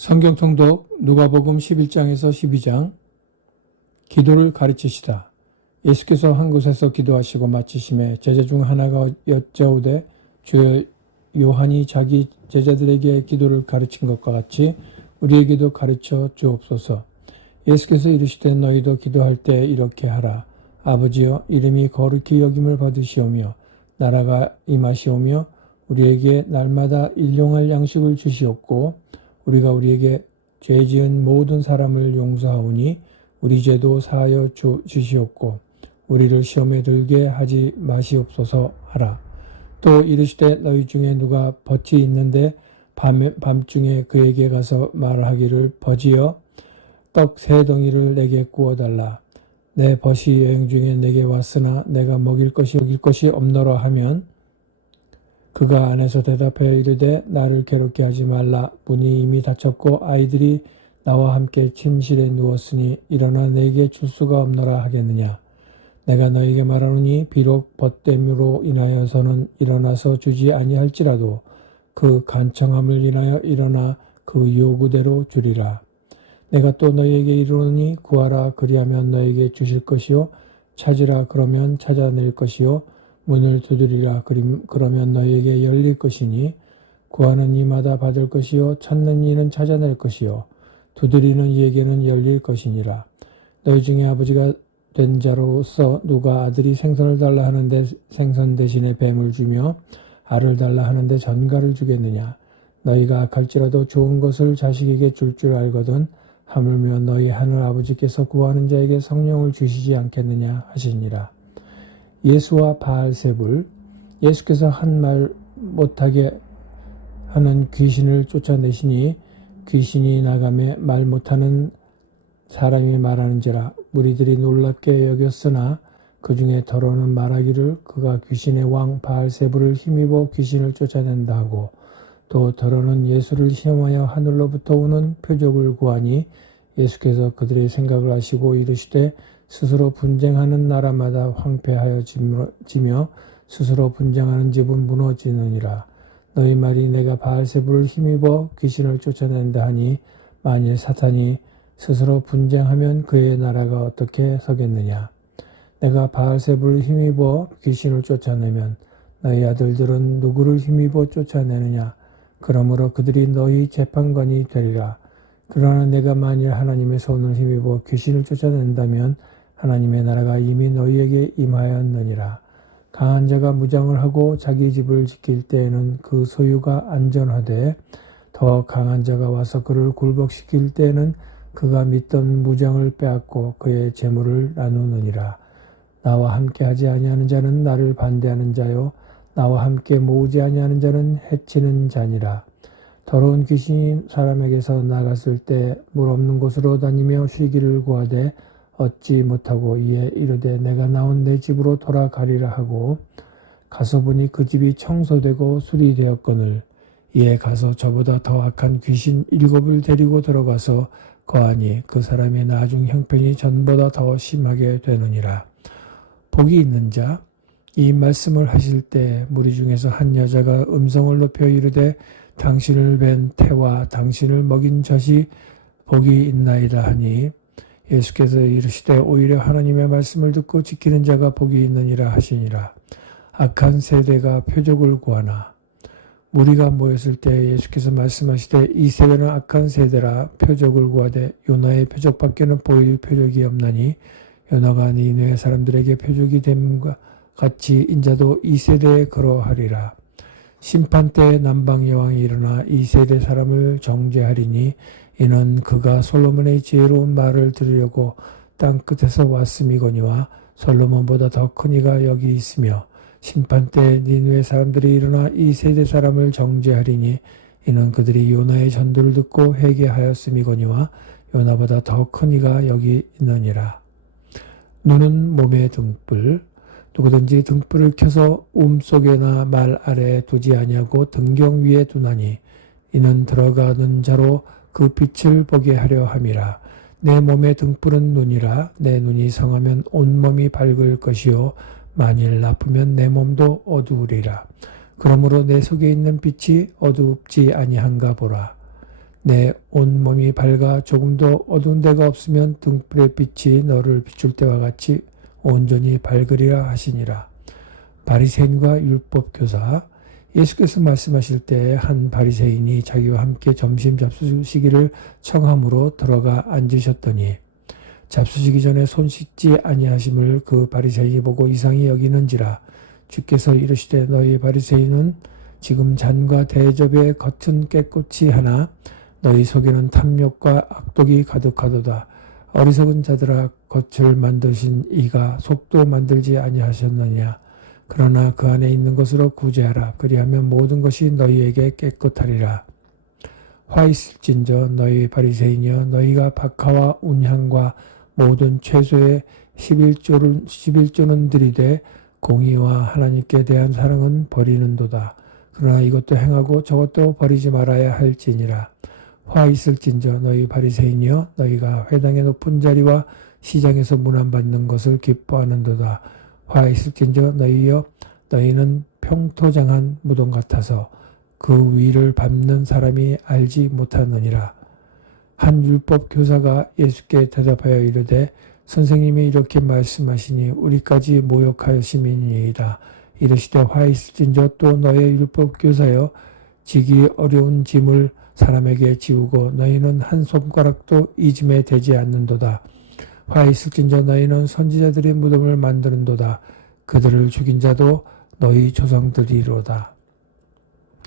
성경 통독 누가복음 11장에서 12장. 기도를 가르치시다. 예수께서 한 곳에서 기도하시고 마치심에 제자 중 하나가 여짜오되 주여, 요한이 자기 제자들에게 기도를 가르친 것과 같이 우리에게도 가르쳐 주옵소서. 예수께서 이르시되 너희도 기도할 때 이렇게 하라. 아버지여, 이름이 거룩히 여김을 받으시오며 나라가 임하시오며 우리에게 날마다 일용할 양식을 주시옵고 우리가 우리에게 죄 지은 모든 사람을 용서하오니 우리 죄도 사하여 주시옵고 우리를 시험에 들게 하지 마시옵소서 하라. 또 이르시되 너희 중에 누가 벗이 있는데 밤중에 그에게 가서 말하기를 버지여 떡 3덩이를 내게 구워달라. 내 벗이 여행 중에 내게 왔으나 내가 먹일 것이 없노라 하면 그가 안에서 대답하여 이르되 나를 괴롭게 하지 말라. 문이 이미 닫혔고 아이들이 나와 함께 침실에 누웠으니 일어나 내게 줄 수가 없노라 하겠느냐. 내가 너에게 말하노니 비록 벗됨으로 인하여서는 일어나서 주지 아니할지라도 그 간청함을 인하여 일어나 그 요구대로 주리라. 내가 또 너희에게 이르노니 구하라 그리하면 너에게 주실 것이요 찾으라 그러면 찾아낼 것이요 문을 두드리라 그러면 너희에게 열릴 것이니 구하는 이마다 받을 것이요 찾는 이는 찾아낼 것이요 두드리는 이에게는 열릴 것이니라. 너희 중에 아버지가 된 자로서 누가 아들이 생선을 달라 하는데 생선 대신에 뱀을 주며 알을 달라 하는데 전갈을 주겠느냐. 너희가 악할지라도 좋은 것을 자식에게 줄 줄 알거든 하물며 너희 하늘 아버지께서 구하는 자에게 성령을 주시지 않겠느냐 하시니라. 예수와 바알세불. 예수께서 한 말 못하게 하는 귀신을 쫓아내시니 귀신이 나가매 말 못하는 사람이 말하는지라. 무리들이 놀랍게 여겼으나 그 중에 더러는 말하기를 그가 귀신의 왕 바알세불을 힘입어 귀신을 쫓아낸다 하고 또 더러는 예수를 시험하여 하늘로부터 오는 표적을 구하니 예수께서 그들의 생각을 아시고 이르시되 스스로 분쟁하는 나라마다 황폐하여지며 스스로 분쟁하는 집은 무너지느니라. 너희 말이 내가 바알세불을 힘입어 귀신을 쫓아낸다 하니 만일 사탄이 스스로 분쟁하면 그의 나라가 어떻게 서겠느냐. 내가 바알세불을 힘입어 귀신을 쫓아내면 너희 아들들은 누구를 힘입어 쫓아내느냐. 그러므로 그들이 너희 재판관이 되리라. 그러나 내가 만일 하나님의 손을 힘입어 귀신을 쫓아낸다면 하나님의 나라가 이미 너희에게 임하였느니라. 강한 자가 무장을 하고 자기 집을 지킬 때에는 그 소유가 안전하되 더 강한 자가 와서 그를 굴복시킬 때에는 그가 믿던 무장을 빼앗고 그의 재물을 나누느니라. 나와 함께 하지 아니하는 자는 나를 반대하는 자요 나와 함께 모으지 아니하는 자는 해치는 자니라. 더러운 귀신이 사람에게서 나갔을 때 물 없는 곳으로 다니며 쉬기를 구하되 얻지 못하고 이에 이르되 내가 나온 내 집으로 돌아가리라 하고 가서 보니 그 집이 청소되고 수리되었거늘 이에 가서 저보다 더 악한 귀신 7을 데리고 들어가서 거하니 그 사람의 나중 형편이 전보다 더 심하게 되느니라. 복이 있는 자. 이 말씀을 하실 때 무리 중에서 한 여자가 음성을 높여 이르되 당신을 뵌 태와 당신을 먹인 젖이 복이 있나이다 하니 예수께서 이르시되 오히려 하나님의 말씀을 듣고 지키는 자가 복이 있느니라 하시니라. 악한 세대가 표적을 구하나. 무리가 모였을 때 예수께서 말씀하시되 이 세대는 악한 세대라 표적을 구하되 요나의 표적밖에는 보일 표적이 없나니 요나가 니느웨 사람들에게 표적이 됨과 같이 인자도 이 세대에 그러하리라. 심판 때 남방 여왕이 일어나 이 세대 사람을 정죄하리니 이는 그가 솔로몬의 지혜로운 말을 들으려고 땅 끝에서 왔음이거니와 솔로몬보다 더 큰 이가 여기 있으며 심판 때 니느웨 사람들이 일어나 이 세대 사람을 정죄하리니 이는 그들이 요나의 전도를 듣고 회개하였음이거니와 요나보다 더 큰 이가 여기 있느니라. 눈은 몸의 등불. 누구든지 등불을 켜서 속에나 말 아래에 두지 아니하고 등경 위에 두나니 이는 들어가는 자로 그 빛을 보게 하려 함이라. 내 몸의 등불은 눈이라. 내 눈이 성하면 온몸이 밝을 것이요 만일 나쁘면 내 몸도 어두우리라. 그러므로 내 속에 있는 빛이 어둡지 아니한가 보라. 내 온몸이 밝아 조금도 어두운 데가 없으면 등불의 빛이 너를 비출 때와 같이 온전히 밝으리라 하시니라. 바리새인과 율법 교사. 예수께서 말씀하실 때 한 바리새인이 자기와 함께 점심 잡수시기를 청함으로 들어가 앉으셨더니 잡수시기 전에 손 씻지 아니하심을 그 바리새인이 보고 이상히 여기는지라. 주께서 이르시되 너희 바리새인은 지금 잔과 대접의 겉은 깨끗이 하나 너희 속에는 탐욕과 악독이 가득하도다. 어리석은 자들아, 겉을 만드신 이가 속도 만들지 아니하셨느냐. 그러나 그 안에 있는 것으로 구제하라. 그리하면 모든 것이 너희에게 깨끗하리라. 화 있을진저 너희 바리새인이여, 너희가 박하와 운향과 모든 채소의 11조는 들이되 공의와 하나님께 대한 사랑은 버리는도다. 그러나 이것도 행하고 저것도 버리지 말아야 할지니라. 화 있을진저 너희 바리새인이여, 너희가 회당의 높은 자리와 시장에서 문안받는 것을 기뻐하는도다. 화 있을진저 너희여, 너희는 평토장한 무덤 같아서 그 위를 밟는 사람이 알지 못하느니라. 한 율법 교사가 예수께 대답하여 이르되 선생님이 이렇게 말씀하시니 우리까지 모욕하심이니이다. 이르시되 화 있을진저 또 너의 율법 교사여, 지기 어려운 짐을 사람에게 지우고 너희는 한 손가락도 이 짐에 대지 않는도다. 화 있을진저 너희는 선지자들의 무덤을 만드는도다. 그들을 죽인 자도 너희 조상들이로다.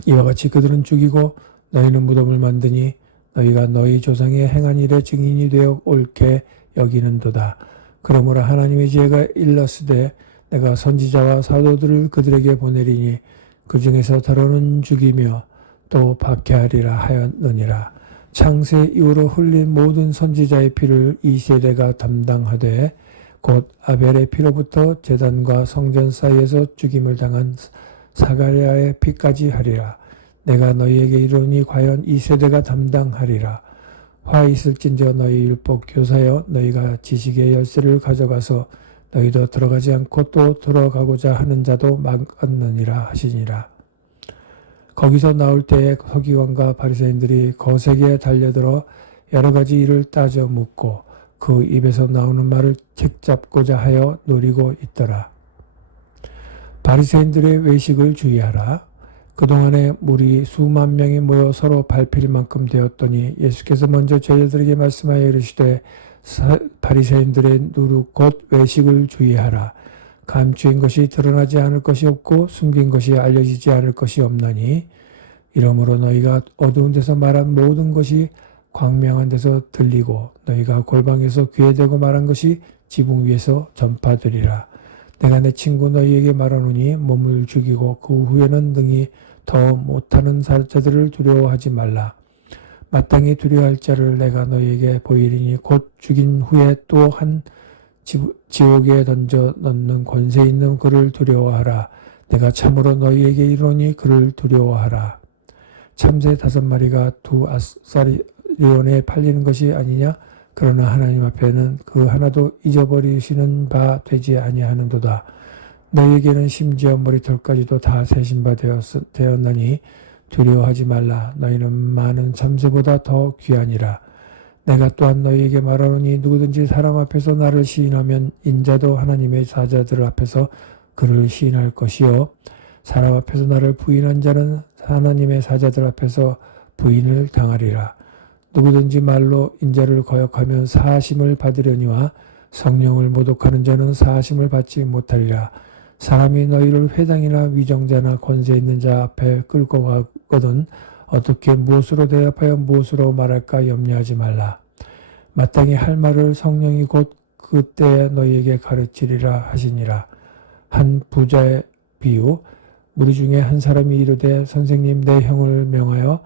이와 같이 그들은 죽이고 너희는 무덤을 만드니 너희가 너희 조상의 행한 일의 증인이 되어 옳게 여기는도다. 그러므로 하나님의 지혜가 일렀으되 내가 선지자와 사도들을 그들에게 보내리니 그 중에서 더러는 죽이며 또 박해하리라 하였느니라. 창세 이후로 흘린 모든 선지자의 피를 이 세대가 담당하되 곧 아벨의 피로부터 제단과 성전 사이에서 죽임을 당한 사가랴의 피까지 하리라. 내가 너희에게 이르니 과연 이 세대가 담당하리라. 화 있을진저 너희 율법 교사여, 너희가 지식의 열쇠를 가져가서 너희도 들어가지 않고 또 들어가고자 하는 자도 막았느니라 하시니라. 거기서 나올 때에 서기관과 바리새인들이 거세게 달려들어 여러 가지 일을 따져 묻고 그 입에서 나오는 말을 책잡고자 하여 노리고 있더라. 바리새인들의 외식을 주의하라. 그동안에 무리 수만 명이 모여 서로 밟힐 만큼 되었더니 예수께서 먼저 제자들에게 말씀하여 이르시되 바리새인들의 누룩 곧 외식을 주의하라. 감추인 것이 드러나지 않을 것이 없고 숨긴 것이 알려지지 않을 것이 없나니 이러므로 너희가 어두운 데서 말한 모든 것이 광명한 데서 들리고 너희가 골방에서 귀에 대고 말한 것이 지붕 위에서 전파되리라. 내가 내 친구 너희에게 말하노니 몸을 죽이고 그 후에는 능히 더 못하는 자들을 두려워하지 말라. 마땅히 두려워할 자를 내가 너희에게 보이리니 곧 죽인 후에 또 한 지옥에 던져 넣는 권세 있는 그를 두려워하라. 내가 참으로 너희에게 이르노니 그를 두려워하라. 참새 5마리가 2아사리온에 팔리는 것이 아니냐? 그러나 하나님 앞에는 그 하나도 잊어버리시는 바 되지 아니하는도다. 너희에게는 심지어 머리털까지도 다 세신 바 되었나니 두려워하지 말라. 너희는 많은 참새보다 더 귀하니라. 내가 또한 너희에게 말하노니 누구든지 사람 앞에서 나를 시인하면 인자도 하나님의 사자들 앞에서 그를 시인할 것이요 사람 앞에서 나를 부인한 자는 하나님의 사자들 앞에서 부인을 당하리라. 누구든지 말로 인자를 거역하면 사하심을 받으려니와 성령을 모독하는 자는 사하심을 받지 못하리라. 사람이 너희를 회당이나 위정자나 권세 있는 자 앞에 끌고 가거든 어떻게 무엇으로 대답하여 무엇으로 말할까 염려하지 말라. 마땅히 할 말을 성령이 곧 그때 너희에게 가르치리라 하시니라. 한 부자의 비유. 무리 중에 한 사람이 이르되 선생님 내 형을 명하여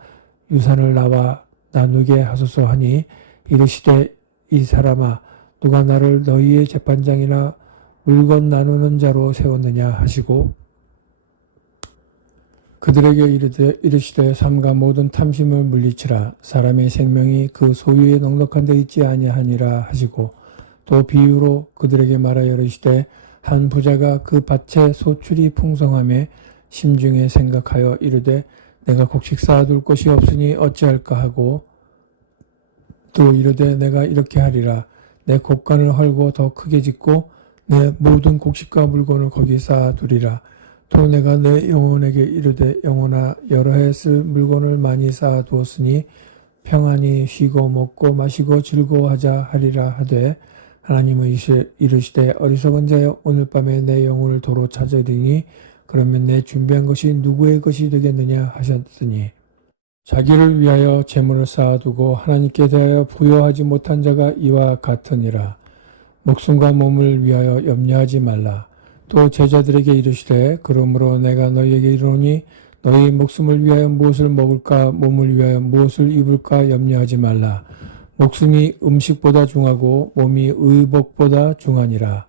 유산을 나와 나누게 하소서 하니 이르시되 이 사람아 누가 나를 너희의 재판장이나 물건 나누는 자로 세웠느냐 하시고 그들에게 이르시되 삼가 모든 탐심을 물리치라. 사람의 생명이 그 소유에 넉넉한 데 있지 아니하니라 하시고 또 비유로 그들에게 말하여 이르시되 한 부자가 그 밭에 소출이 풍성함에 심중에 생각하여 이르되 내가 곡식 쌓아둘 곳이 없으니 어찌할까 하고 또 이르되 내가 이렇게 하리라. 내 곡간을 헐고 더 크게 짓고 내 모든 곡식과 물건을 거기 쌓아두리라. 또 내가 내 영혼에게 이르되 영혼아 여러 해 쓸 물건을 많이 쌓아두었으니 평안히 쉬고 먹고 마시고 즐거워하자 하리라 하되 하나님은 이르시되 어리석은 자여 오늘 밤에 내 영혼을 도로 찾으리니 그러면 내 준비한 것이 누구의 것이 되겠느냐 하셨으니 자기를 위하여 재물을 쌓아두고 하나님께 대하여 부여하지 못한 자가 이와 같으니라. 목숨과 몸을 위하여 염려하지 말라. 또 제자들에게 이르시되 그러므로 내가 너희에게 이르노니 너희 목숨을 위하여 무엇을 먹을까 몸을 위하여 무엇을 입을까 염려하지 말라. 목숨이 음식보다 중하고 몸이 의복보다 중하니라.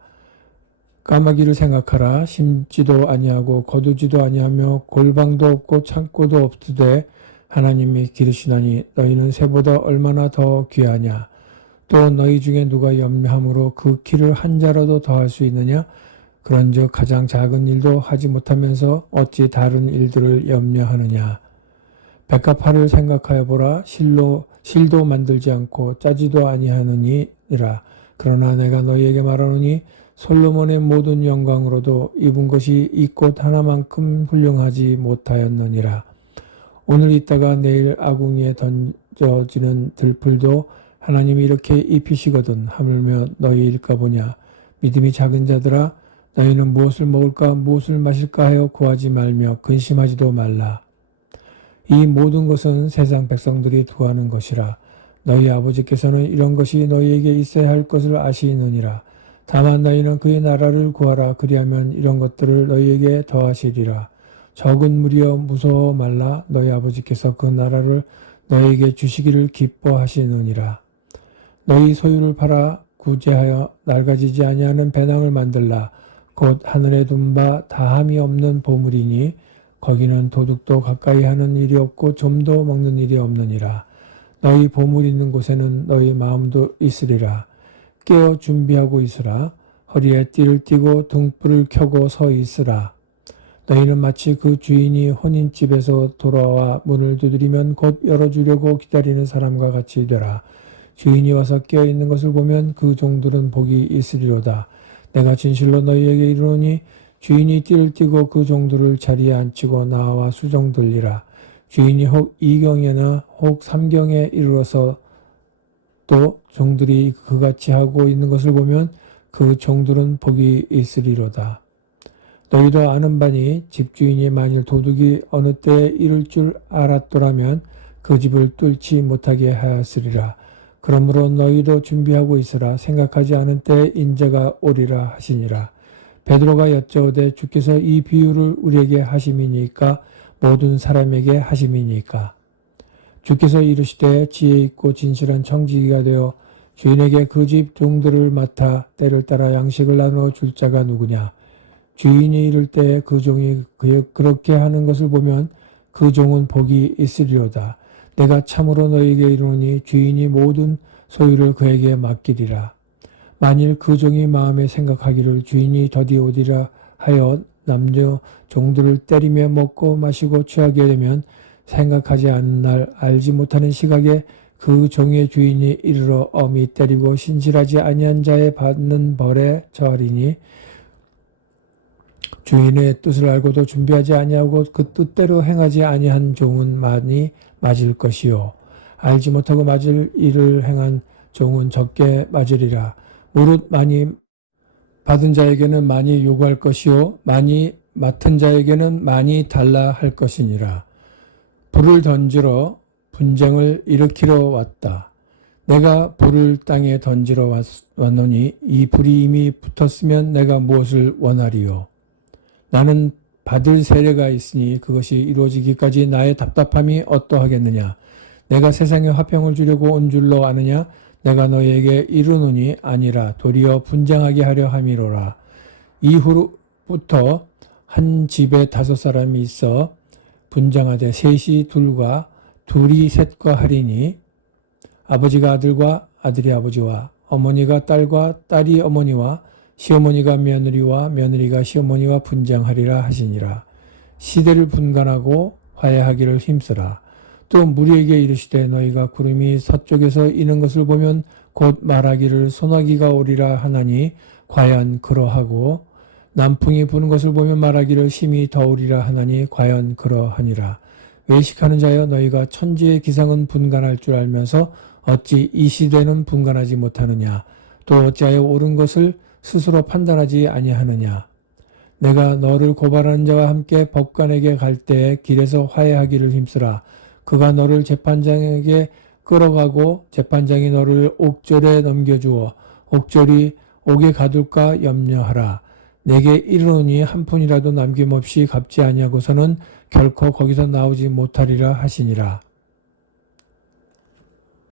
까마귀를 생각하라. 심지도 아니하고 거두지도 아니하며 골방도 없고 창고도 없으되 하나님이 기르시나니 너희는 새보다 얼마나 더 귀하냐. 또 너희 중에 누가 염려함으로 그 키를 한 자라도 더할 수 있느냐. 그런즉 가장 작은 일도 하지 못하면서 어찌 다른 일들을 염려하느냐. 백합화를 생각하여 보라. 실도 만들지 않고 짜지도 아니하느니라. 그러나 내가 너희에게 말하노니 솔로몬의 모든 영광으로도 입은 것이 이 꽃 하나만큼 훌륭하지 못하였느니라. 오늘 있다가 내일 아궁이에 던져지는 들풀도 하나님이 이렇게 입히시거든 하물며 너희일까 보냐. 믿음이 작은 자들아 너희는 무엇을 먹을까 무엇을 마실까 하여 구하지 말며 근심하지도 말라. 이 모든 것은 세상 백성들이 구하는 것이라. 너희 아버지께서는 이런 것이 너희에게 있어야 할 것을 아시느니라. 다만 너희는 그의 나라를 구하라. 그리하면 이런 것들을 너희에게 더하시리라. 적은 무리여 무서워 말라. 너희 아버지께서 그 나라를 너희에게 주시기를 기뻐하시느니라. 너희 소유를 팔아 구제하여 낡아지지 아니하는 배낭을 만들라. 곧 하늘에 둔 바 다함이 없는 보물이니 거기는 도둑도 가까이 하는 일이 없고 좀도 먹는 일이 없느니라. 너희 보물 있는 곳에는 너희 마음도 있으리라. 깨어 준비하고 있으라. 허리에 띠를 띠고 등불을 켜고 서 있으라. 너희는 마치 그 주인이 혼인집에서 돌아와 문을 두드리면 곧 열어주려고 기다리는 사람과 같이 되라. 주인이 와서 깨어있는 것을 보면 그 종들은 복이 있으리로다. 내가 진실로 너희에게 이르노니 주인이 띠를 띠고 그 종들을 자리에 앉히고 나와 수종들리라. 주인이 혹 2경에나 혹 3경에 이르러서 또 종들이 그같이 하고 있는 것을 보면 그 종들은 복이 있으리로다. 너희도 아는 바니 집주인이 만일 도둑이 어느 때에 이를 줄 알았더라면 그 집을 뚫지 못하게 하였으리라. 그러므로 너희도 준비하고 있으라. 생각하지 않은 때에 인자가 오리라 하시니라. 베드로가 여쭤오되 주께서 이 비유를 우리에게 하심이니까 모든 사람에게 하심이니까. 주께서 이르시되 지혜 있고 진실한 청지기가 되어 주인에게 그 집 종들을 맡아 때를 따라 양식을 나누어 줄 자가 누구냐. 주인이 이를 때 그 종이 그렇게 하는 것을 보면 그 종은 복이 있으리로다. 내가 참으로 너희에게 이르노니 주인이 모든 소유를 그에게 맡기리라. 만일 그 종이 마음에 생각하기를 주인이 더디 오리라 하여 남녀 종들을 때리며 먹고 마시고 취하게 되면 생각하지 않는 날 알지 못하는 시각에 그 종의 주인이 이르러 엄히 때리고 신실하지 아니한 자의 받는 벌에 처하리니 주인의 뜻을 알고도 준비하지 아니하고 그 뜻대로 행하지 아니한 종은 많이 맞을 것이요 알지 못하고 맞을 일을 행한 종은 적게 맞으리라. 무릇 많이 받은 자에게는 많이 요구할 것이요 많이 맡은 자에게는 많이 달라 할 것이니라. 불을 던지러 분쟁을 일으키러 왔다. 내가 불을 땅에 던지러 왔노니 이 불이 이미 붙었으면 내가 무엇을 원하리요. 나는 받을 세례가 있으니 그것이 이루어지기까지 나의 답답함이 어떠하겠느냐. 내가 세상에 화평을 주려고 온 줄로 아느냐. 내가 너희에게 이르노니 아니라 도리어 분쟁하게 하려 함이로라. 이후부터 한 집에 5사람이 있어 분쟁하되 셋이 둘과 둘이 셋과 하리니 아버지가 아들과 아들이 아버지와 어머니가 딸과 딸이 어머니와 시어머니가 며느리와 며느리가 시어머니와 분쟁하리라 하시니라. 시대를 분간하고 화해하기를 힘쓰라. 또 무리에게 이르시되 너희가 구름이 서쪽에서 이는 것을 보면 곧 말하기를 소나기가 오리라 하나니 과연 그러하고 남풍이 부는 것을 보면 말하기를 심히 더우리라 하나니 과연 그러하니라. 외식하는 자여 너희가 천지의 기상은 분간할 줄 알면서 어찌 이 시대는 분간하지 못하느냐. 또 어찌하여 옳은 것을 스스로 판단하지 아니하느냐. 내가 너를 고발하는 자와 함께 법관에게 갈 때에 길에서 화해하기를 힘쓰라. 그가 너를 재판장에게 끌어가고 재판장이 너를 옥절에 넘겨주어 옥절이 옥에 가둘까 염려하라. 내게 이르노니 한 푼이라도 남김없이 갚지 아니하고서는 결코 거기서 나오지 못하리라 하시니라.